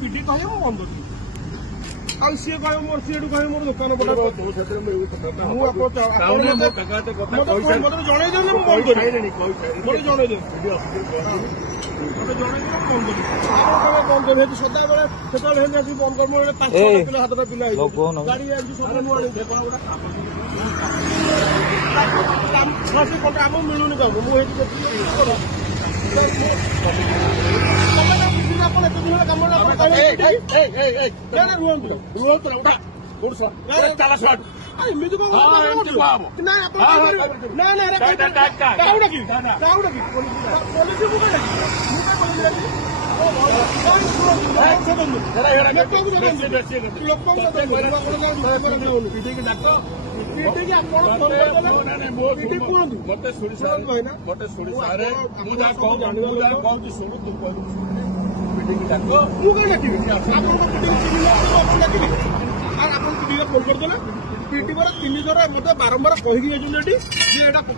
ପିଟି କହିବ ମୁଁ ବନ୍ଦ କରିବି। ଆଉ ସିଏ କହିବ ମୋର ସିଏଠୁ କହିବ ମୋର ଦୋକାନ ପଟା ମୁଁ ଆପଣ ମତେ ଜଣେଇ ଦିଅନ୍ତୁ ମୁଁ ବନ୍ଦ କରିବି। ମତେ ଜଣେଇ ଦିଅନ୍ତୁ ମତେ ଜଣେଇ ଦିଅ ବନ୍ଦ କରିବି। ଆପଣ ବନ୍ଦ କରିବି ସଦାବେଳେ ସେତେବେଳେ ହେଲେ ଆସିକି ବନ୍ଦ କରିବି। ମୋର 5-6 କିଲୋ ହାତଟା ପିଲା ହେଇଛି ଗାଡି ଆଣିଛି ସବୁ ନୂଆ କାମ ମିଳୁନି କାମ ମୁଁ ଏଇଠି ଆପଣ ଏତେ ଦିନ କାମ ଏମିତି କଣ ପିଟି ପରେ 3 ଥର ମତେ ବାରମ୍ବାର କହିକି ଯାଇଛନ୍ତି ଏଠି